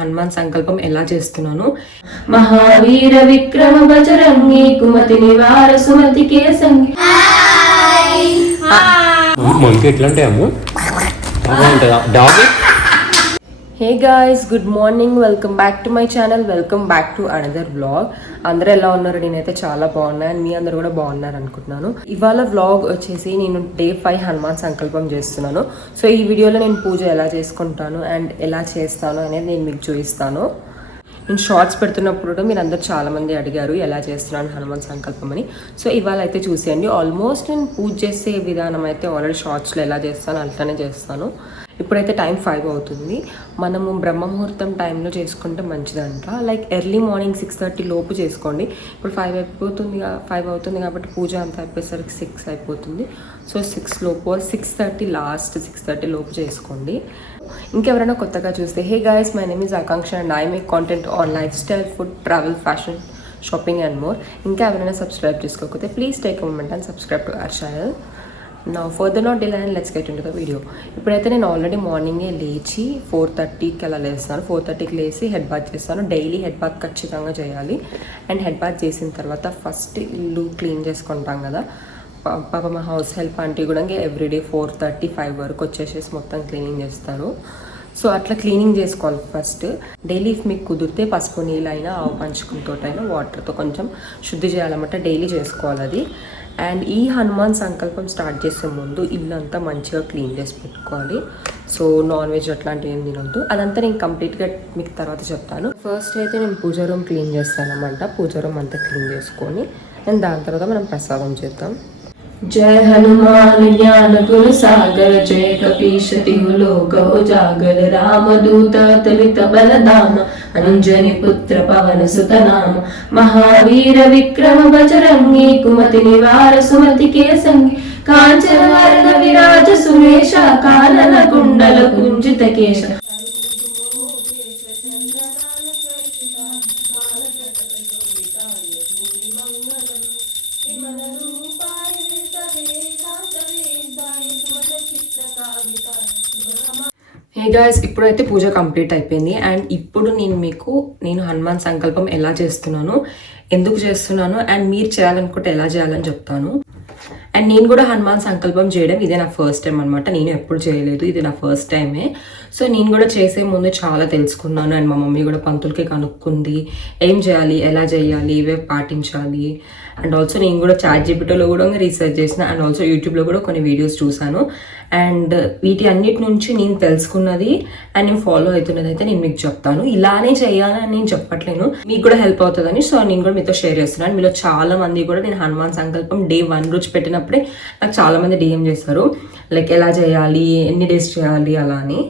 హనుమాన్ సంకల్పం ఎలా చేస్తున్నాను. మహావీర విక్రమ బజరంగి కుమతి నివార సుమతి కేసంగి. మనకి ఎట్లా ఉంటాయమ్మ dog. Hey guys, good morning, welcome back to my channel, welcome back to another vlog. అందరూ ఎలా ఉన్నారు? నేనైతే చాలా బాగున్నాను, మీ అందరు కూడా బాగున్నారు అనుకుంటున్నాను. ఇవాళ వ్లాగ్ వచ్చేసి నేను డే 5 హనుమాన్ సంకల్పం చేస్తున్నాను. సో ఈ వీడియోలో నేను పూజ ఎలా చేసుకుంటాను అండ్ ఎలా చేస్తాను అనేది నేను మీకు చూపిస్తాను. నేను షార్ట్స్ పెడుతున్నప్పుడు కూడా మీరు అందరు చాలామంది అడిగారు ఎలా చేస్తున్నాను హనుమాన్ సంకల్పం అని. సో ఇవాళ అయితే చూసేయండి. ఆల్మోస్ట్ నేను పూజ చేసే విధానం అయితే ఆల్రెడీ షార్ట్స్లో ఎలా చేస్తాను అట్లానే చేస్తాను. ఇప్పుడైతే టైం 5 అవుతుంది. మనము బ్రహ్మముహూర్తం టైంలో చేసుకుంటే మంచిదంట. లైక్ ఎర్లీ మార్నింగ్ 6:30 లోపు చేసుకోండి. ఇప్పుడు 5 అవుతుంది కాబట్టి పూజ అంతా అయిపోయేసరికి 6 అయిపోతుంది. సో 6 లోపు 6:30 లాస్ట్ 6:30 లోపు చేసుకోండి. ఇంకెవరైనా కొత్తగా చూస్తే, hey guys, my name is Akanksha and I make content on lifestyle, food, travel, fashion, shopping and more. ఇంకా ఎవరైనా సబ్స్క్రైబ్ చేసుకోకపోతే please take a moment and subscribe to our channel. No further not delay and let's get into the video. ఇప్పుడైతే నేను already మార్నింగే లేచి 4:30కి అలా లేస్తాను. 4:30కి లేచి హెడ్ బాత్ చేస్తాను. డైలీ హెడ్ బాత్ ఖచ్చితంగా చేయాలి. అండ్ హెడ్ బాత్ చేసిన తర్వాత ఫస్ట్ ఇల్లు క్లీన్ చేసుకుంటాం కదా. పాప మా హౌస్ హెల్ప్ ఆంటీ కూడా ఎవ్రీడే 4:30-5 వరకు వచ్చేసేసి మొత్తం క్లీనింగ్ చేస్తారు. సో అట్లా క్లీనింగ్ చేసుకోవాలి ఫస్ట్. డైలీ ఇఫ్ మీకు కుదిరితే పసుపు నీళ్ళైనా ఆవు పంచుకుంటోటైనా వాటర్తో కొంచెం శుద్ధి చేయాలన్నమాట. డైలీ చేసుకోవాలి అది. అండ్ ఈ హనుమాన్ సంకల్పం స్టార్ట్ చేసే ముందు ఇల్లు అంతా మంచిగా క్లీన్ చేసి పెట్టుకోవాలి. సో నాన్ వెజ్ అట్లాంటివి ఏం తినొద్దు. అదంతా నేను కంప్లీట్గా మీకు తర్వాత చెప్తాను. ఫస్ట్ అయితే నేను పూజ రూమ్ క్లీన్ చేస్తాను అన్నమాట. పూజ రూమ్ అంతా క్లీన్ చేసుకొని అండ్ దాని తర్వాత మనం ప్రసాదం చేద్దాం. జయ హనుమాన్ జ్ఞాన గురు సాగర, జయ కపీశతి లోక ఉజాగర, రామదూత తులిత బలధామ, అంజని పుత్ర పవన సుత నామ, మహావీర విక్రమ బజరంగి కుమతి నివార సుమతి కేసంగి, కాంచన వర్ణ విరాజ సురేష, కానన కుండల కుంజిత కేశ. హే గాయ్స్, ఇప్పుడైతే పూజ కంప్లీట్ అయిపోయింది. అండ్ ఇప్పుడు నేను హనుమాన్ సంకల్పం ఎలా చేస్తున్నాను, ఎందుకు చేస్తున్నాను అండ్ మీరు చేయాలనుకుంటే ఎలా చేయాలని చెప్తాను. అండ్ నేను కూడా హనుమాన్ సంకల్పం చేయడం ఇదే నా ఫస్ట్ టైం అనమాట. నేను ఎప్పుడు చేయలేదు, ఇది నా ఫస్ట్ టైమే. సో నేను కూడా చేసే ముందు చాలా తెలుసుకున్నాను. అండ్ మా మమ్మీ కూడా పంతులకి కనుక్కుంది ఏం చేయాలి, ఎలా చేయాలి, ఇవే పాటించాలి. అండ్ ఆల్సో నేను కూడా ChatGPTలో కూడా రీసెర్చ్ చేసిన. అండ్ ఆల్సో యూట్యూబ్లో కూడా కొన్ని వీడియోస్ చూసాను. అండ్ వీటి అన్నిటి నుంచి నేను తెలుసుకున్నది అండ్ నేను ఫాలో అవుతున్నది అయితే నేను మీకు చెప్తాను. ఇలానే చేయాలని నేను చెప్పట్లేను, మీకు కూడా హెల్ప్ అవుతుందని. సో నేను కూడా మీతో షేర్ చేస్తున్నాను. మీలో చాలా మంది కూడా నేను హనుమాన్ సంకల్పం డే 1 రోజు పెట్టినప్పుడే నాకు చాలా మంది DM చేస్తారు, లైక్ ఎలా చేయాలి, ఎన్ని డేస్ చేయాలి అలా అని.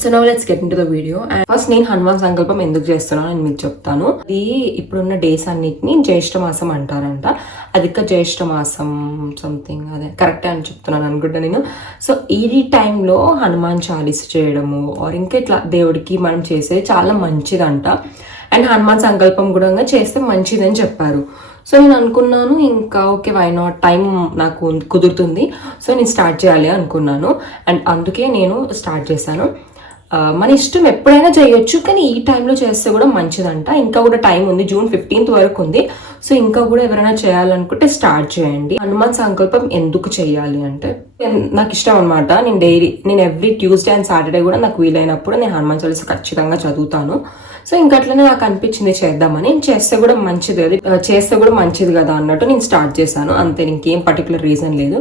So now let's get into the video. And first నేను హనుమాన్ సంకల్పం ఎందుకు చేస్తున్నాను నేను మీకు చెప్తాను. ఇది ఇప్పుడున్న డేస్ అన్నిటిని జ్యేష్ఠ మాసం అంటారంట. అధిక జ్యేష్ఠ మాసం సంథింగ్, అదే కరెక్టే అని చెప్తున్నాను అనుకుంటా నేను. సో ఈ టైంలో హనుమాన్ చాలీస చేయడము ఆర్ ఇంకా ఇట్లా దేవుడికి మనం చేసేది చాలా మంచిదంట. అండ్ హనుమాన్ సంకల్పం కూడా చేస్తే మంచిదని చెప్పారు. సో నేను అనుకున్నాను ఇంకా ఓకే, వై నాట్, టైం నాకు కుదురుతుంది, సో నేను స్టార్ట్ చేయాలి అనుకున్నాను. అండ్ అందుకే నేను స్టార్ట్ చేశాను. మన ఇష్టం ఎప్పుడైనా చేయొచ్చు, కానీ ఈ టైంలో చేస్తే కూడా మంచిదంట. ఇంకా కూడా టైం ఉంది, June 15th వరకు ఉంది. సో ఇంకా కూడా ఎవరైనా చేయాలనుకుంటే స్టార్ట్ చేయండి. హనుమాన్ సంకల్పం ఎందుకు చేయాలి అంటే నాకు ఇష్టం అనమాట. నేను ఎవ్రీ ట్యూస్డే అండ్ సాటర్డే కూడా నాకు వీలైనప్పుడు నేను హనుమాన్ చాలీసా ఖచ్చితంగా చదువుతాను. సో ఇంకా అట్లనే నాకు అనిపించింది చేద్దామని. చేస్తే కూడా మంచిది కదా అన్నట్టు నేను స్టార్ట్ చేశాను అంతే. ఇంకేం పర్టికులర్ రీజన్ లేదు.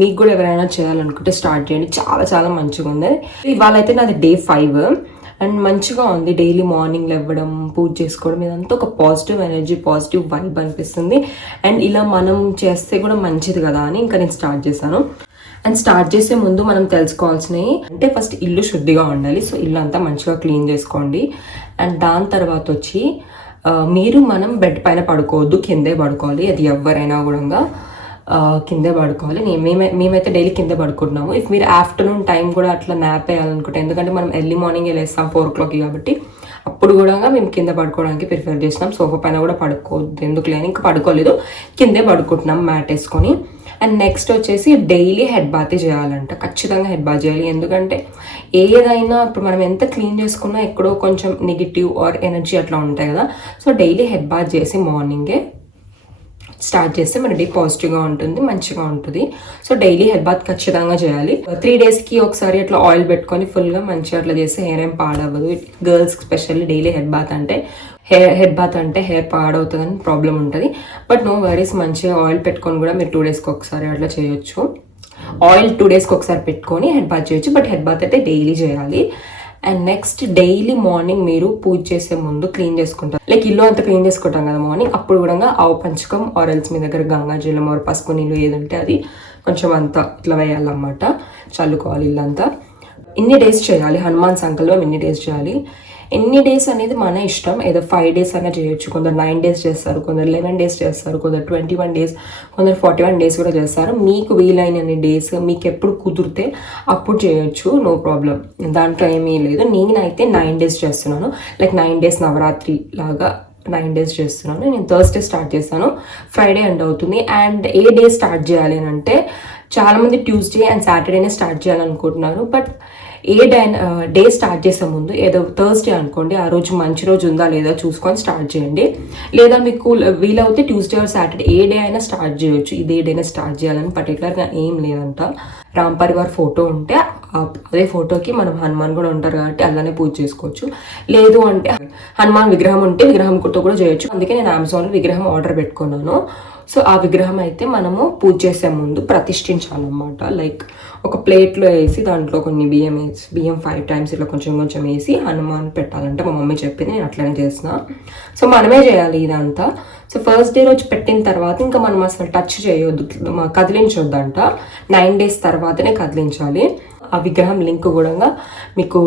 మీకు కూడా ఎవరైనా చేయాలనుకుంటే స్టార్ట్ చేయండి, చాలా చాలా మంచిగా ఉంది. ఇవాళ అయితే నాది డే 5 అండ్ మంచిగా ఉంది. డైలీ మార్నింగ్ లేవడం, పూజ చేసుకోవడం, ఇదంతా ఒక పాజిటివ్ ఎనర్జీ, పాజిటివ్ వైబ్ అనిపిస్తుంది. అండ్ ఇలా మనం చేస్తే కూడా మంచిది కదా అని ఇంకా నేను స్టార్ట్ చేశాను. అండ్ స్టార్ట్ చేసే ముందు మనం తెలుసుకోవాల్సినవి అంటే ఫస్ట్ ఇల్లు శుద్ధిగా ఉండాలి. సో ఇల్లు అంతా మంచిగా క్లీన్ చేసుకోండి. అండ్ దాని తర్వాత వచ్చి మనం బెడ్ పైన పడుకోవద్దు, కిందే పడుకోవాలి. అది ఎవరైనా కూడా కిందే పడుకోవాలి. మేమైతే డైలీ కిందే పడుకుంటున్నాము. ఇఫ్ మీరు ఆఫ్టర్నూన్ టైం కూడా అట్లా న్యాప్ వేయాలనుకుంటే, ఎందుకంటే మనం ఎర్లీ మార్నింగ్ లేస్తాం 4 o'clock కాబట్టి అప్పుడు కూడా మేము కింద పడుకోవడానికి ప్రిఫర్ చేస్తున్నాం. సోఫా పైన కూడా పడుకోవద్దు, ఎందుకు లేని ఇంకా పడుకోలేదు, కిందే పడుకుంటున్నాం మ్యాట్ వేసుకొని. అండ్ నెక్స్ట్ వచ్చేసి డైలీ హెడ్ బాత్ చేయాలంట, ఖచ్చితంగా హెడ్ బాత్ చేయాలి. ఎందుకంటే ఏదైనా ఇప్పుడు మనం ఎంత క్లీన్ చేసుకున్నా ఎక్కడో కొంచెం నెగిటివ్ ఆర్ ఎనర్జీ అట్లా ఉంటాయి కదా. సో డైలీ హెడ్ బాత్ చేసి మార్నింగే స్టార్ట్ చేస్తే మన డే పాజిటివ్గా ఉంటుంది, మంచిగా ఉంటుంది. సో డైలీ హెడ్ బాత్ ఖచ్చితంగా చేయాలి. 3 daysకి ఒకసారి అట్లా ఆయిల్ పెట్టుకొని ఫుల్గా మంచిగా అట్లా చేస్తే హెయిర్ ఏం పాడవ్వదు. గర్ల్స్కి స్పెషల్లీ డైలీ హెడ్ బాత్ అంటే హెయిర్ పాడవుతుందని ప్రాబ్లం ఉంటుంది. బట్ నో వరీస్, మంచిగా ఆయిల్ పెట్టుకొని కూడా మీరు 2 daysకి ఒకసారి అట్లా చేయొచ్చు. ఆయిల్ 2 daysకి ఒకసారి పెట్టుకొని హెడ్ బాత్ చేయొచ్చు, బట్ హెడ్ బాత్ అయితే డైలీ చేయాలి. అండ్ నెక్స్ట్ డైలీ మార్నింగ్ మీరు పూజ చేసే ముందు క్లీన్ చేసుకుంటారు. లైక్ ఇల్లు అంతా క్లీన్ చేసుకుంటాం కదా మార్నింగ్, అప్పుడు కూడా ఆవు పంచకం ఆరెల్స్ మీ దగ్గర గంగాజలం ఆర్ పసుపు నీళ్ళు ఏదంటే అది కొంచెం అంతా ఇట్లా వేయాలన్నమాట, చల్లుకోవాలి ఇల్లంతా. ఇన్ని డేస్ చేయాలి, హనుమాన్ సంకల్పం ఇన్ని డేస్ చేయాలి. ఎన్ని డేస్ అనేది మన ఇష్టం, ఏదో 5 days అయినా చేయొచ్చు. కొందరు 9 days చేస్తారు, కొందరు 11 days చేస్తారు, కొందరు 21 days, కొందరు 41 days కూడా చేస్తారు. మీకు వీలైనన్ని డేస్ మీకు ఎప్పుడు కుదిరితే అప్పుడు చేయొచ్చు, నో ప్రాబ్లం, దాంట్లో ఏమీ లేదు. నేనైతే 9 days చేస్తున్నాను, లైక్ 9 days నవరాత్రి లాగా 9 days చేస్తున్నాను. నేను థర్స్డే స్టార్ట్ చేస్తాను, ఫ్రైడే ఎండ్ అవుతుంది. అండ్ ఏ డే స్టార్ట్ చేయాలి అని అంటే చాలామంది ట్యూస్డే అండ్ సాటర్డేనే స్టార్ట్ చేయాలనుకుంటున్నారు. బట్ డే స్టార్ట్ చేసే ముందు ఏదో థర్స్డే అనుకోండి, ఆ రోజు మంచి రోజు ఉందా లేదా చూసుకొని స్టార్ట్ చేయండి. లేదా మీకు వీలవుతే Tuesday or Saturday any day అయినా స్టార్ట్ చేయొచ్చు. ఇదే డేనే స్టార్ట్ చేయాలని పర్టికులర్గా ఏం లేదంట. రామ్ పరివార్ ఫోటో ఉంటే అదే ఫోటోకి మనం హనుమాన్ కూడా ఉంటారు కాబట్టి అలానే పూజ చేసుకోవచ్చు. లేదు అంటే హనుమాన్ విగ్రహం ఉంటే విగ్రహం కుట్ట కూడా చేయొచ్చు. అందుకే నేను అమెజాన్లో విగ్రహం ఆర్డర్ పెట్టుకున్నాను. సో ఆ విగ్రహం అయితే మనము పూజ చేసే ముందు ప్రతిష్ఠించాలన్నమాట. లైక్ ఒక ప్లేట్లో వేసి దాంట్లో కొన్ని బియ్యం 5 times ఇట్లా కొంచెం కొంచెం వేసి హనుమాన్ పెట్టాలంటే మా మమ్మీ చెప్పింది, నేను అట్లనే చేసిన. సో మనమే చేయాలి ఇదంతా. సో ఫస్ట్ డే రోజు పెట్టిన తర్వాత ఇంకా మనం అసలు టచ్ చేయొద్దు, కదిలించొద్దంట. 9 days తర్వాతనే కదిలించాలి. ఆ విగ్రహం లింక్ కూడా మీకు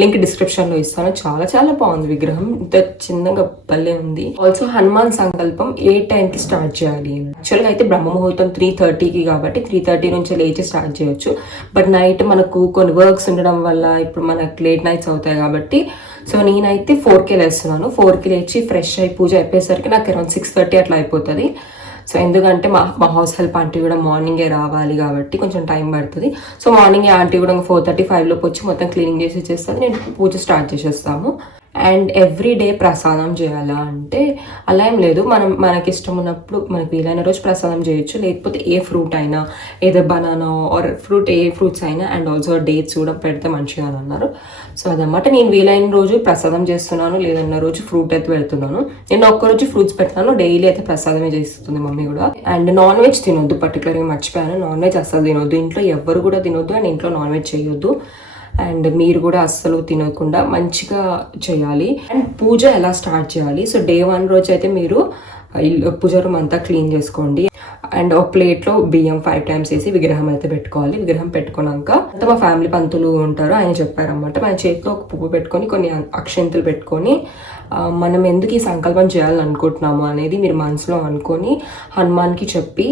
లింక్ డిస్క్రిప్షన్లో ఇస్తాను. చాలా చాలా బాగుంది విగ్రహం, ఇంత చిన్నగా భలే ఉంది. ఆల్సో హనుమాన్ సంకల్పం ఏ టైంకి స్టార్ట్ చేయాలి? యాక్చువల్గా అయితే బ్రహ్మ ముహూర్తం 3:30కి కాబట్టి 3:30 నుంచి లేచి స్టార్ట్ చేయొచ్చు. బట్ నైట్ మనకు కొన్ని వర్క్స్ ఉండడం వల్ల ఇప్పుడు మనకు లేట్ నైట్స్ అవుతాయి కాబట్టి సో నేనైతే 4కే లేస్తున్నాను. 4కి లేచి ఫ్రెష్ అయ్యి పూజ అయిపోయేసరికి నాకు అరౌండ్ 6:30 అట్లా అయిపోతుంది. సో ఎందుకంటే మా హౌస్ హెల్ప్ ఆంటీ కూడా మార్నింగే రావాలి కాబట్టి కొంచెం టైం పడుతుంది. సో మార్నింగే ఆంటీ కూడా 4:35 వచ్చి మొత్తం క్లీనింగ్ చేసి చేస్తుంది, నేను పూజ స్టార్ట్ చేసేస్తాము. అండ్ ఎవ్రీ డే ప్రసాదం చేయాలా అంటే అలా ఏం లేదు, మనకి ఇష్టం ఉన్నప్పుడు మనకి వీలైన రోజు ప్రసాదం చేయొచ్చు. లేకపోతే ఏ ఫ్రూట్ అయినా, ఏదో బనానా ఆర్ ఏ ఫ్రూట్స్ అయినా అండ్ ఆల్సో డేట్స్ కూడా పెడితే మంచిగా అని అన్నారు. సో అదనమాట, నేను వీలైన రోజు ప్రసాదం చేస్తున్నాను, లేదన్న రోజు ఫ్రూట్ అయితే పెడుతున్నాను. నేను ఒక్కరోజు ఫ్రూట్స్ పెడతాను, డైలీ అయితే ప్రసాదమే చేస్తుంది మమ్మీ కూడా. అండ్ నాన్ వెజ్ తినొద్దు, పర్టికులర్గా మర్చిపోయాను, నాన్ వెజ్ అస్సలు తినొద్దు. ఇంట్లో ఎవ్వరు కూడా తినొద్దు అండ్ ఇంట్లో నాన్ వెజ్ చేయొద్దు. అండ్ మీరు కూడా అస్సలు తినకుండా మంచిగా చేయాలి. అండ్ పూజ ఎలా స్టార్ట్ చేయాలి? సో Day 1 రోజు అయితే మీరు పూజ రూమ్ అంతా క్లీన్ చేసుకోండి. అండ్ ఒక ప్లేట్లో బియ్యం 5 times వేసి విగ్రహం అయితే పెట్టుకోవాలి. విగ్రహం పెట్టుకున్నాక అంతా మా ఫ్యామిలీ పంతులు ఉంటారు, ఆయన చెప్పారన్నమాట, మన చేతిలో ఒక పువ్వు పెట్టుకొని కొన్ని అక్షంతలు పెట్టుకొని మనం ఎందుకు ఈ సంకల్పం చేయాలని అనుకుంటున్నాము అనేది మీరు మనసులో అనుకొని హనుమాన్కి చెప్పి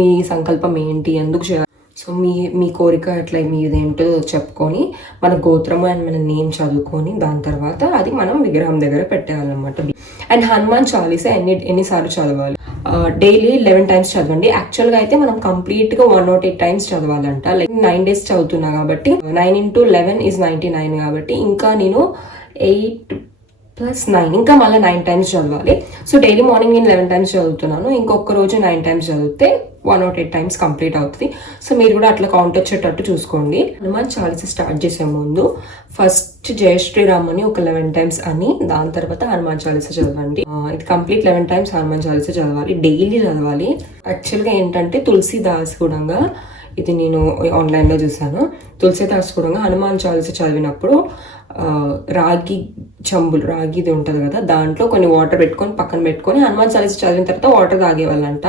మీ సంకల్పం ఏంటి, ఎందుకు చేయాలి, సో మీ కోరిక అట్లా మీదేంటో చెప్పుకొని మన గోత్రము అండ్ మన నేమ్ చదువుకొని దాని తర్వాత అది మనం విగ్రహం దగ్గర పెట్టేయాలన్నమాట. అండ్ హనుమాన్ చాలీసా ఎన్నిసార్లు చదవాలి? డైలీ 11 times చదవండి. యాక్చువల్గా అయితే మనం కంప్లీట్గా 108 times చదవాలంట. లైక్ 9 days చదువుతున్నా కాబట్టి 9 into 11 is 99 కాబట్టి ఇంకా నేను 8 + 9 ఇంకా మళ్ళీ 9 times చదవాలి. సో డైలీ మార్నింగ్ నేను 11 times చదువుతున్నాను, ఇంకొక రోజు 9 times చదివితే 108 times కంప్లీట్ అవుతుంది. సో మీరు కూడా అట్లా కౌంట్ వచ్చేటట్టు చూసుకోండి. హనుమాన్ చాలీసా స్టార్ట్ చేసే ముందు ఫస్ట్ జై శ్రీరామ్ అని ఒక 11 times అని, దాని తర్వాత హనుమాన్ చాలీసా చదవండి. ఇది కంప్లీట్ 11 times హనుమాన్ చాలీసా చదవాలి, డైలీ చదవాలి. యాక్చువల్గా ఏంటంటే తులసీదాస్ కూడా, ఇది నేను ఆన్లైన్లో చూసాను, తులసీదాస్ కూడా హనుమాన్ చాలీసా చదివినప్పుడు రాగిది ఉంటుంది కదా, దాంట్లో కొన్ని వాటర్ పెట్టుకొని పక్కన పెట్టుకొని హనుమాన్ చాలీసా చదివిన తర్వాత వాటర్ తాగేవాళ్ళంట.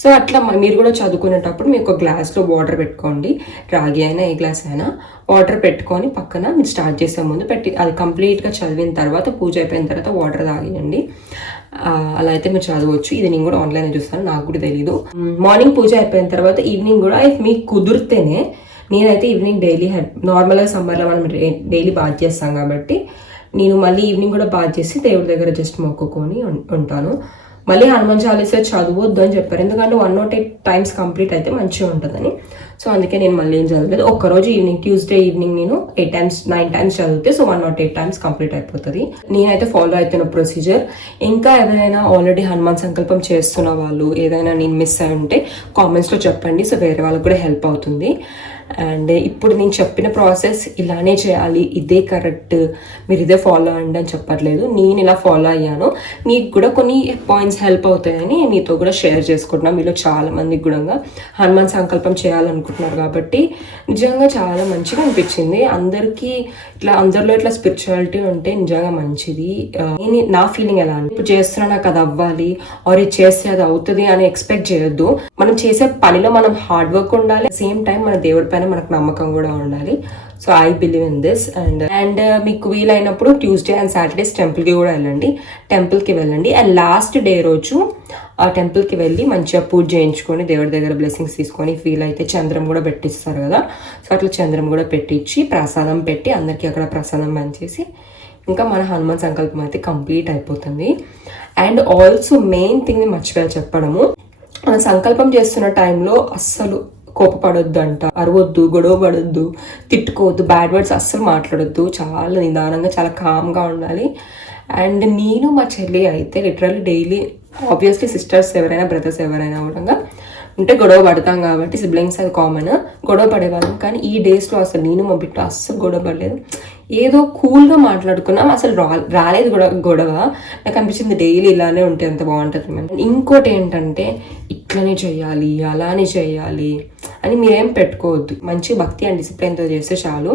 సో అట్లా మీరు కూడా చదువుకునేటప్పుడు మీకు ఒక గ్లాస్లో వాటర్ పెట్టుకోండి, రాగి అయినా ఏ గ్లాస్ అయినా వాటర్ పెట్టుకొని పక్కన మీరు స్టార్ట్ చేసే ముందు పెట్టి అది కంప్లీట్గా చదివిన తర్వాత పూజ అయిపోయిన తర్వాత వాటర్ తాగేయండి. అలా అయితే మీరు చదవచ్చు. ఇది నేను కూడా ఆన్లైన్లో చూస్తాను, నాకు కూడా తెలీదు. మార్నింగ్ పూజ అయిపోయిన తర్వాత ఈవినింగ్ కూడా మీకు కుదిరితేనే, నేనైతే ఈవినింగ్ డైలీ నార్మల్గా సమ్మర్లో మనం డైలీ బాత్ చేస్తాం కాబట్టి నేను మళ్ళీ ఈవినింగ్ కూడా బాత్ చేసి దేవుడి దగ్గర జస్ట్ మొక్కుకొని ఉంటాను. మళ్ళీ హనుమాన్ చాలీసా చదవద్దు అని చెప్పారు, ఎందుకంటే 108 టైమ్స్ కంప్లీట్ అయితే మంచిగా ఉంటుందని. సో అందుకే నేను మళ్ళీ ఏం చదవలేదు. ఒక్కరోజు ఈవినింగ్, ట్యూస్డే ఈవినింగ్ నేను 9 టైమ్స్ చదివితే సో 108 టైమ్స్ కంప్లీట్ అయిపోతుంది. నేనైతే ఫాలో అవుతున్న ప్రొసీజర్. ఇంకా ఎవరైనా ఆల్రెడీ హనుమాన్ సంకల్పం చేస్తున్న వాళ్ళు ఏదైనా నేను మిస్ అయి ఉంటే కామెంట్స్లో చెప్పండి, సో వేరే వాళ్ళకి కూడా హెల్ప్ అవుతుంది. అండ్ ఇప్పుడు నేను చెప్పిన ప్రాసెస్ ఇలానే చేయాలి, ఇదే కరెక్ట్, మీరు ఇదే ఫాలో అవ్వండి అని చెప్పట్లేదు. నేను ఇలా ఫాలో అయ్యాను, మీకు కూడా కొన్ని పాయింట్స్ హెల్ప్ అవుతాయని మీతో కూడా షేర్ చేసుకుంటున్నాను. మీలో చాలా మందికి కూడా హనుమాన్ సంకల్పం చేయాలనుకుంటున్నారు కాబట్టి నిజంగా చాలా మంచిగా అనిపించింది. అందరిలో ఇట్లా స్పిరిచువాలిటీ ఉంటే నిజంగా మంచిది. నా ఫీలింగ్ ఎలా అంటే, ఇప్పుడు చేస్తున్నా నాకు అది అవ్వాలి, ఆర్ ఇది చేస్తే అది అవుతుంది అని ఎక్స్పెక్ట్ చేయొద్దు. మనం చేసే పనిలో మనం హార్డ్ వర్క్ ఉండాలి, సేమ్ టైం మన దేవుడి పైన మనకు నమ్మకం కూడా ఉండాలి. So I believe in this. And మీకు వీలైనప్పుడు ట్యూస్డే అండ్ సాటర్డేస్ టెంపుల్కి కూడా టెంపుల్కి వెళ్ళండి. అండ్ లాస్ట్ డే రోజు ఆ టెంపుల్కి వెళ్ళి మంచిగా పూజ చేయించుకొని దేవుడి దగ్గర బ్లెస్సింగ్స్ తీసుకొని, ఫీల్ అయితే చంద్రం కూడా పెట్టిస్తారు కదా, సో అట్లా చంద్రం కూడా పెట్టించి ప్రసాదం పెట్టి అందరికీ అక్కడ ప్రసాదం పంచేసి ఇంకా మన హనుమాన్ సంకల్పం అయితే కంప్లీట్ అయిపోతుంది. అండ్ ఆల్సో మెయిన్ థింగ్ మర్చిపోయా చెప్పడము, మన సంకల్పం చేస్తున్న టైంలో అస్సలు కోపపడొద్దు అంట, అరవద్దు, గొడవ పడొద్దు, తిట్టుకోవద్దు, బ్యాడ్ వర్డ్స్ అస్సలు మాట్లాడొద్దు, చాలా నిదానంగా చాలా కామ్గా ఉండాలి. అండ్ నేను మా చెల్లి అయితే లిటరల్లీ డైలీ, ఆబ్వియస్లీ సిస్టర్స్ ఎవరైనా బ్రదర్స్ ఎవరైనా కూడా ఉంటే గొడవ పడతాం కాబట్టి, సిబ్లింగ్స్ అది కామన్, గొడవ పడేవాళ్ళం. కానీ ఈ డేస్లో అసలు నేను మా బిడ్డ అస్సలు గొడవ పడలేదు, ఏదో కూల్గా మాట్లాడుకున్నాం, అసలు రాలేదు గొడవ. నాకు అనిపించింది డైలీ ఇలానే ఉంటే ఎంత బాగుంటుంది. ఇంకోటి ఏంటంటే, ఇట్లనే చేయాలి, అలానే చేయాలి అని మీరేం పెట్టుకోవద్దు. మంచి భక్తి అండ్ డిసిప్లిన్తో చేస్తే చాలు.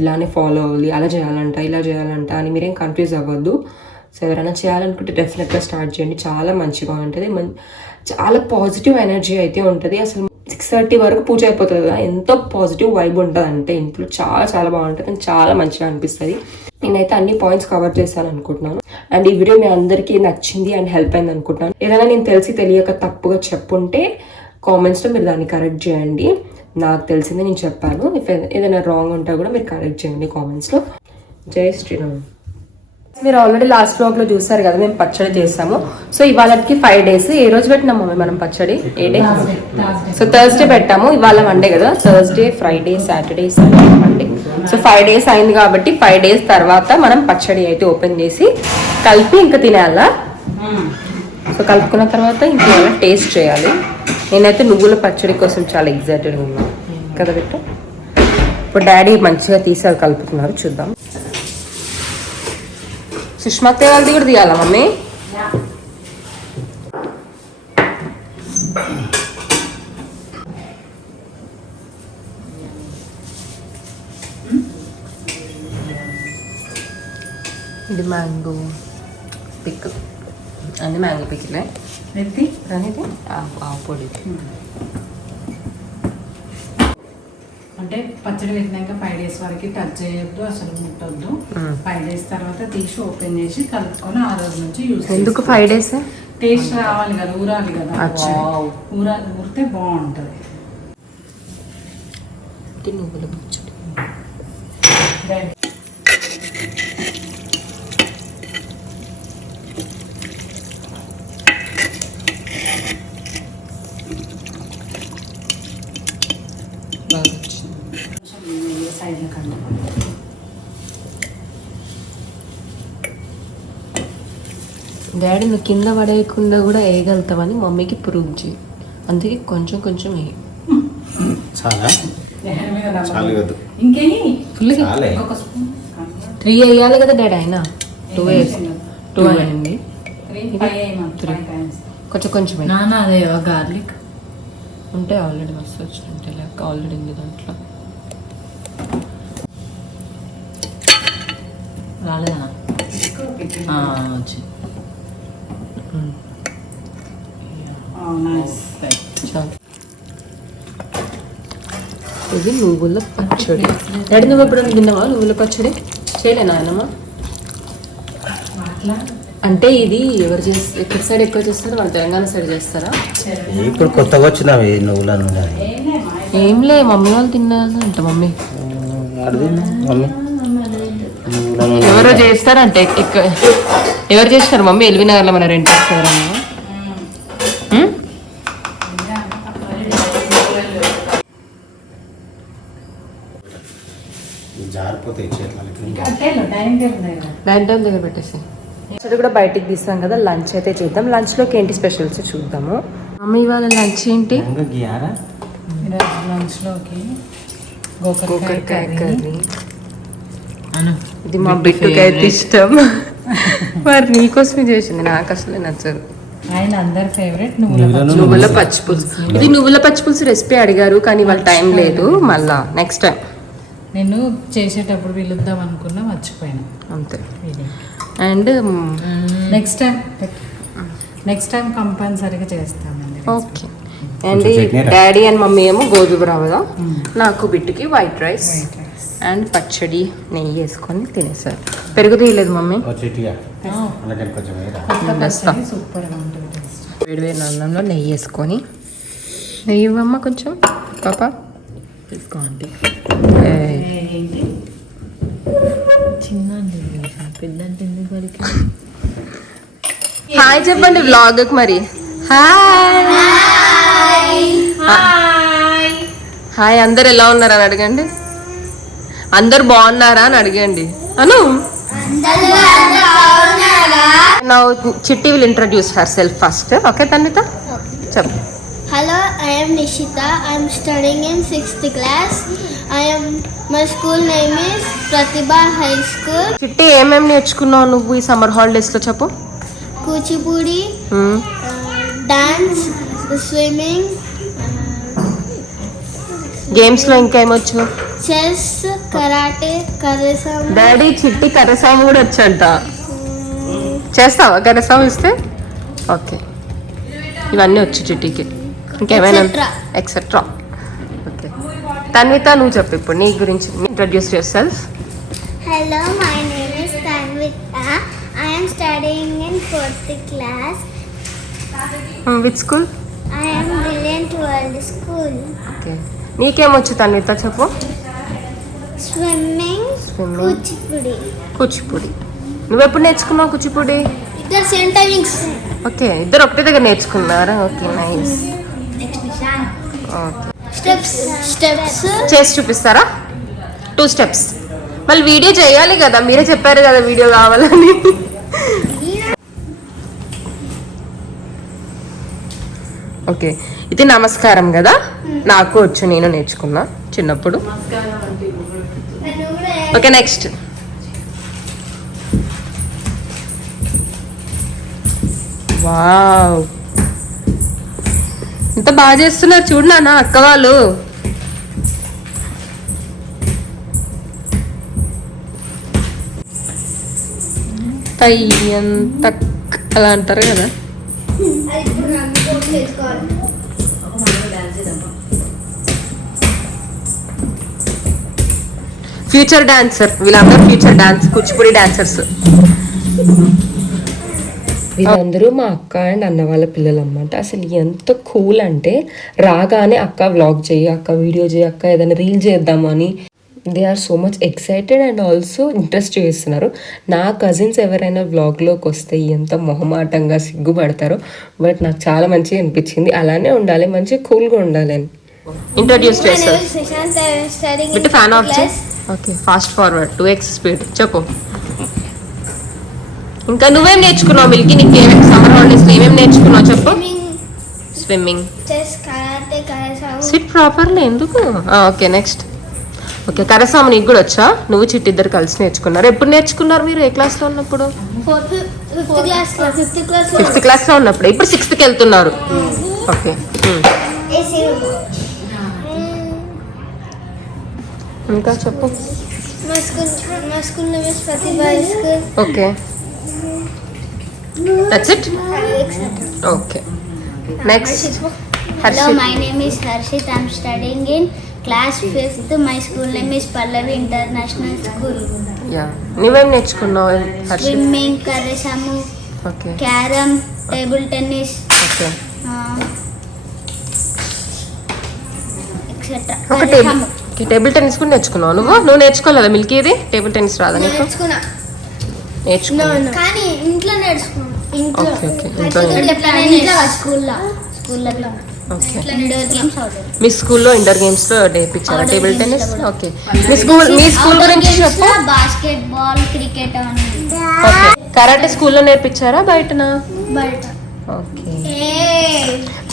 ఇలానే ఫాలో అవ్వాలి, అలా చేయాలంట, ఇలా చేయాలంట అని మీరేం కన్ఫ్యూజ్ అవ్వద్దు. సో ఎవరైనా చేయాలనుకుంటే డెఫినెట్గా స్టార్ట్ చేయండి, చాలా మంచిగా ఉంటుంది. చాలా పాజిటివ్ ఎనర్జీ అయితే ఉంటుంది. అసలు 6:30 వరకు పూజ అయిపోతుంది కదా, ఎంతో పాజిటివ్ వైబ్ ఉంటుంది అంటే ఇంట్లో చాలా చాలా బాగుంటుంది అండ్ చాలా మంచిగా అనిపిస్తుంది. నేనైతే అన్ని పాయింట్స్ కవర్ చేశాను అనుకుంటున్నాను. అండ్ ఈ వీడియో మీ అందరికీ నచ్చింది అండ్ హెల్ప్ అయింది అనుకుంటున్నాను. ఏదైనా నేను తెలియక తప్పుగా చెప్పుంటే కామెంట్స్లో మీరు దాన్ని కరెక్ట్ చేయండి. నాకు తెలిసింది నేను చెప్పాను. ఏదైనా రాంగ్ ఉంటే కూడా మీరు కరెక్ట్ చేయండి కామెంట్స్లో. జై శ్రీరామ్. మీరు ఆల్రెడీ లాస్ట్ వ్లాగ్లో చూసారు కదా, మేము పచ్చడి చేసాము. సో ఇవాళకి 5 days. ఏ రోజు పెట్టినాం మమ్మీ మనం పచ్చడి? ఏ డే? సో థర్స్డే పెట్టాము. ఇవాళ మండే కదా, Thursday, Friday, Saturday, Sunday, Monday. So 5 days అయింది కాబట్టి 5 days తర్వాత మనం పచ్చడి అయితే ఓపెన్ చేసి కలిపి ఇంకా తినేయాలా. సో కలుపుకున్న తర్వాత ఇంకా టేస్ట్ చేయాలి. నేనైతే నువ్వుల పచ్చడి కోసం చాలా ఎగ్జైటెడ్గా ఉన్నాను కదా బిట్టు. ఇప్పుడు డాడీ మంచిగా తీసి అది కలుపుతున్నారు, చూద్దాం. సుష్మా వాళ్ళది కూడా తీయాలా మమ్మీ? ఇది మ్యాంగో పిక్కల్, అన్ని మ్యాంగో పిక్కలే. అనేది ఆవు పొడి. అంటే పచ్చడి పెట్టినాక 5 days వరకు టచ్ చేయొద్దు, అసలు ముట్టొద్దు. 5 days తర్వాత తీసి ఓపెన్ చేసి కలుపుకొని ఆ రోజు నుంచి యూజ్. ఎందుకు 5 days? టేస్ట్ రావాలి కదా, ఊరాలి కదా, ఊరితే బాగుంటుంది. నువ్వుల పచ్చడి సైడ్లో కండి. డాడీ నువ్వు కింద పడేయకుండా కూడా వేయగలుగుతావని మమ్మీకి ప్రూవ్ చేయి, అందుకే కొంచెం కొంచెం వేయి. ఫుల్గా 3 వేయాలి కదా డాడీ, అయినా 2 అయింది. కొంచెం కొంచెం అదే గార్లిక్ ఉంటే ఆల్రెడీ మస్తు వచ్చినట్టే, లేక ఆల్రెడీ ఉంది దాంట్లో. రాలేదా? ఇది నువ్వుల పచ్చడి. డాడీ నువ్వు ఎప్పుడు తిన్నావా నువ్వుల పచ్చడి? చేయలే నాయనమ్మా. అంటే ఇది ఎవరు చేస్తారు, ఎక్కడ సైడ్ ఎక్కువ చేస్తారు? మన తెలంగాణ సైడ్ చేస్తారా? ఇప్పుడు కొత్తగా వచ్చినవి నువ్వుల నూనె. ఏం లే, మమ్మీ వాళ్ళు తిన్నారంట. మమ్మీ ఎవరో చేస్తారంటే ఎవరు చేస్తారు మమ్మీ? ఎల్బీ నగర్లో మన రెంట్ ఇస్తారమ్మా. డైనింగ్ టేబుల్ దగ్గర పెట్టేసి అది కూడా బయటికి తీస్తాం కదా. లంచ్ అయితే చూద్దాం. లంచ్లోకి ఏంటి స్పెషల్స్ చూద్దాము. మమ్మీ ఇవాళ లంచ్ ఏంటి? ఈరోజు లంచ్లోకి గోకరకాయ కర్రీ. ఇది మా బిట్టుకి అయితే ఇష్టం. మరి నీకోసమే చేసింది, నాకు అసలు నచ్చదు. ఆయన అందరి ఫేవరెట్ నువ్వుల పచ్చిపులుసు. ఇది నువ్వుల పచ్చిపులుసు రెసిపీ అడిగారు కానీ వాళ్ళ టైం లేదు. మళ్ళా నెక్స్ట్ టైం నేను చేసేటప్పుడు పిలుద్దాం అనుకున్నా, మర్చిపోయినా అంతే. అండ్ నెక్స్ట్ టైం కంపల్సరీగా చేస్తామండి. Okay and daddy and mummy ఏమో గోధుమ రవ్వ, నాకు బిట్టుకి వైట్ రైస్ అండ్ పచ్చడి నెయ్యి వేసుకొని తినేసారు. పెరుగు తీయలేదు మమ్మీ. సూపర్గా ఉంటుంది టేస్ట్. వేడివేడి అన్నంలో నెయ్యి వేసుకొని, నెయ్యి అమ్మ కొంచెం పాప తీసుకోండి. హాయ్ చెప్పండి వ్లాగ్కి మరి. హాయ్ అందరు ఎలా ఉన్నారు అని అడగండి. అందరు బాగున్నారా అని అడగండి. అను నౌ చిట్టి will introduce her self first. Okay Tanvitha చెప్పు. Hello, I am Nishita. I am studying in 6th class. My school name is Pratibha High School. చిట్టి ఏమేమి నేర్చుకున్నావు నువ్వు ఈ సమ్మర్ హాలిడేస్ లో చెప్పు. Kuchipudi, dance, swimming, గేమ్స్ లో ఇంకేమొచ్చు? chess, karate, karasam. డాడీ చిట్టి కర్రసాము కూడా వచ్చంట. చేస్తావా కర్రసాము ఇస్తే? ఓకే ఇవన్నీ వచ్చు చిట్టికి. ఇంకేమైనా ఎక్సెట్రా. ఓకే తన్విత నువ్వు చెప్పు ఇప్పుడు నీ గురించి. Introduce your self. Hello, my name is Tanvita. I am studying in 4th class. Which school? I am Brilliant World School. Okay నీకేమొచ్చు తన్విత చెప్పు. Swimming, Swimming. Kuchipudi. కూచిపూడి. నువ్వెప్పుడు నేర్చుకున్నావు Kuchipudi? There same timings. Okay ఇద్దరు ఒకటే దగ్గర నేర్చుకున్నారా? Okay nice. Okay Steps. చేసి చూపిస్తారా? 2 steps. మళ్ళీ వీడియో చేయాలి కదా, మీరే చెప్పారు కదా వీడియో కావాలని. ఓకే ఇది నమస్కారం కదా, నాకు వచ్చు, నేను నేర్చుకున్నా చిన్నప్పుడు. Okay next. వావ్ ఇంత బాగా చేస్తున్నారు చూడు నాన్న అక్క వాళ్ళు. తయ్యంత అలా అంటారు కదా. ఫ్యూచర్ డాన్సర్ వీళ్ళందరూ, ఫ్యూచర్ డాన్స్ కూచిపూడి డాన్సర్స్ వీళ్ళందరూ. మా అక్క అండ్ అన్న వాళ్ళ పిల్లలు అన్నమాట. అసలు ఎంత కూల్ అంటే రాగానే అక్క వ్లాగ్ చేయి, అక్క వీడియో చేయి, అక్క ఏదైనా రీల్ చేద్దాము అని they are so much excited and also interest చేస్తున్నారు. నా కజిన్స్ ఎవరైనా వ్లాగ్లోకి వస్తే ఎంత మొహమాటంగా సిగ్గుపడతారో, బట్ నాకు చాలా మంచిగా అనిపించింది. అలానే ఉండాలి, మంచిగా కూల్గా ఉండాలి అని. ఇంట్రడ్యూస్ చేస్తారు. బిట్ ఫ్యాన్ ఆఫ్ చేయి. Okay fast forward 2x speed చెప్పు. ఇంకా నువ్వేం నేర్చుకున్నావు మిల్కి? నీకు ఏమేమి సమ్మర్ హాలిడేస్ ఏమేమి నేర్చుకున్నావు చెప్పు. Swimming, Chess, karate, karasam. Sit properly ఎందుకు. Okay next. ఓకే కరసాము నీకు కూడా వచ్చా? నువ్వు చిట్టి ఇద్దరు కలిసి నేర్చుకున్నారు. ఎప్పుడు నేర్చుకున్నారు మీరు? ఏ క్లాస్లో ఉన్నప్పుడు? 5th క్లాస్లో ఉన్నప్పుడు. ఇప్పుడు 6th వెళ్తున్నారు. ఓకే ఇంకా చెప్పు. My school name is Pratibha High School. Okay that's it. Okay next. Hello, my name is Harshit. I am studying in class 5th. My school name is Pallavi International School. Yeah నువ్వేం నేర్చుకున్నావు Harshit? Swimming, karasamu, okay carom, table tennis, okay etc. ఒక table tennis కూడా నేర్చుకున్నావు నువ్వు నేర్చుకోలేదా Milky? ఇది table tennis రాదా నీకు? నేర్చుకున్నా కానీ ఇంట్లో నేర్చుకున్నాను. ఓకే ఓకే ఇంట్లో స్కూల్లో ఓకే. ఇండోర్ గేమ్స్ అవుట్డోర్ మీ స్కూల్లో ఇండోర్ గేమ్స్ లో నేర్పించారా టేబుల్ టెన్నిస్? ఓకే. మీ స్కూల్ గురించి చెప్పు. బాస్కెట్ బాల్ క్రికెట్ అని ఓకే. కరాటే స్కూల్లో నేర్పించారా బయటనా? బయట okay.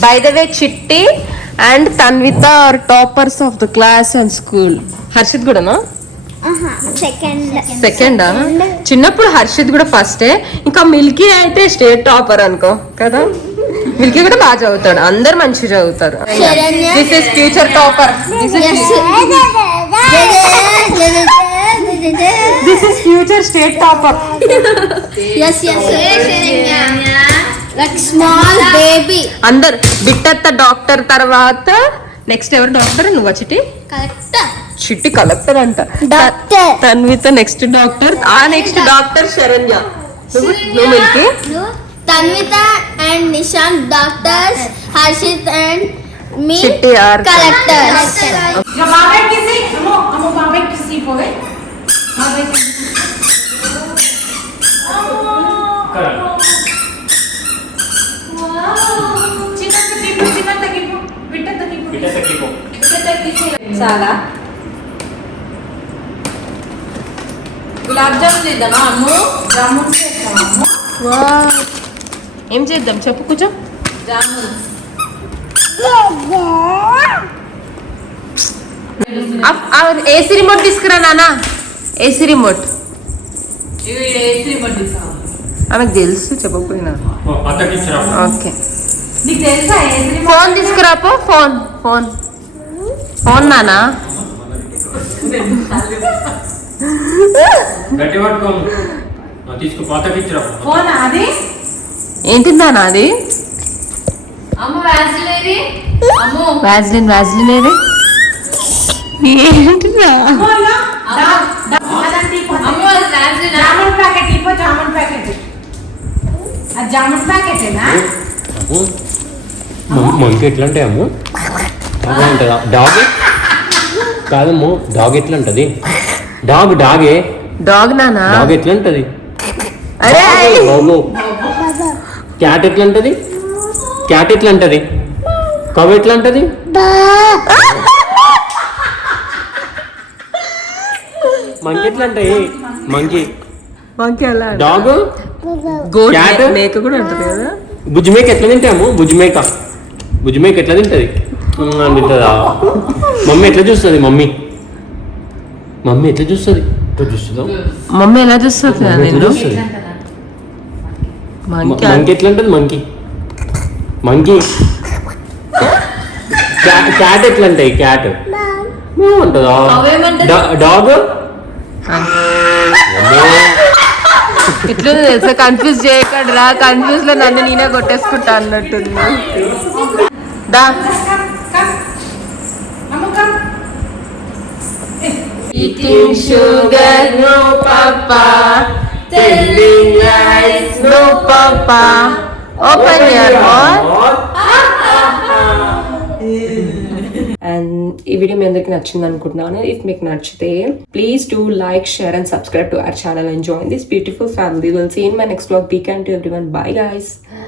By the way Chitti and Tanvitha are toppers of the class and school. Harshit కూడానా? సెకండా? చిన్నప్పుడు హర్షిత్ కూడా ఫస్టే. ఇంకా మిల్కీ అయితే స్టేట్ టాపర్ అనుకో కదా. మిల్కీ కూడా బాగా చదువుతాడు, అందరు మంచిగా చదువుతారు. This is future topper. This is future state topper. Like small baby. అందరు బిట్టత్త డాక్టర్ తర్వాత నెక్స్ట్ ఎవరు డాక్టర్? నువ్వు చిట్టి? కరెక్ట్. చిట్టి కలెక్టర్ అంట. డాక్టర్. Tanvitha next doctor. ఆ నెక్స్ట్ డాక్టర్ శరణ్య. నువ్వు milky? Tanvitha and Nishant doctors, Harshit and me చిట్టి ఆర్ కలెక్టర్స్. ఇక బాబాయ్ కిసి అమ్మో బాబాయ్ కిసి పోవే బాబాయ్ చిన్న తగ్గిపో బిడ్డ తగ్గిపో చాలా గులాబ్ జామున్ చేద్దామా అమ్ము? జామున్ చేద్దామా అమ్ము? ఏం చేద్దాం చెప్పు కూర్చో. జామున్ ఏసీ రిమోట్ తీసుకురా నాన్న. ఏసీ రిమోట్ ఆమెకు తెలుసు చెప్పకపోయినా. ఓకే. నీకు తెలుసా ఏసీ ఫోన్ తీసుకురాపో. ఫోన్ ఫోన్ ఫోన్ నానా. ఫోన్ అది ఏంటి నానా అది? అమ్మ వ్యాజిలేరి అమ్ము వ్యాజ్లిన్ వ్యాజ్లిన్ ఏది? ఏంటిదా? అమ్ము అది వ్యాజిలిన్ జామున్ ప్యాకెట్ ఇపో జామున్ ప్యాకెట్ ఆ జామున్ ప్యాకెటేనా? మంకి ఎట్లా ఉంటాయి అమ్ము? అలా ఉంటుందా? డాగ్ కాదమ్ము, డాగ్ ఎట్లా ఉంటుంది? డాగే డాగ్ నానా. డాగ్ ఎట్లా ఉంటుంది? అరే బాబు. క్యాట్ ఎట్లా ఉంటుంది? క్యాట్ ఎట్లా ఉంటుంది? కవ్ ఎట్లా ఉంటుంది? మంకి ఎట్లా ఉంటాయి? మంకి మంకీ అలా. Dog goat Cat? మేక కూడా ఉంటుంది కదా. బుజ్జిమేక ఎట్లా తింటాము? బుజ్జిమేక ఎట్లా తింటది? తింటుందా? మమ్మీ ఎట్లా చూస్తుంది? మమ్మీ ఎట్లా చూస్తుంది? చూస్తుందా? మమ్మీ ఎలా చూస్తుంది మమ్మీ ఎట్లా నేను? చూస్తుంది? మంకీ మంకి ఎట్లా ఉంటుంది? మంకీ క్యాట్ ఎట్లా ఉంటాయి? క్యాట్ ఉంటుందా? డాగ్ ఇట్లా తెలుసా? కన్ఫ్యూజ్ చేయకండి రా. కన్ఫ్యూజ్ లో నన్ను నేనే కొట్టేసుకుంటా అన్నట్టుంది. దా అమ్ము come Eating sugar, no papa. Telling lies, no papa. Open your mouth. And ఈ వీడియో మీ అందరికి నచ్చింది అనుకుంటున్నాను. ఇఫ్ మీకు నచ్చితే please do like, share and subscribe to our channel and join this beautiful family. Will see in my next vlog. Be kind to everyone. Bye guys.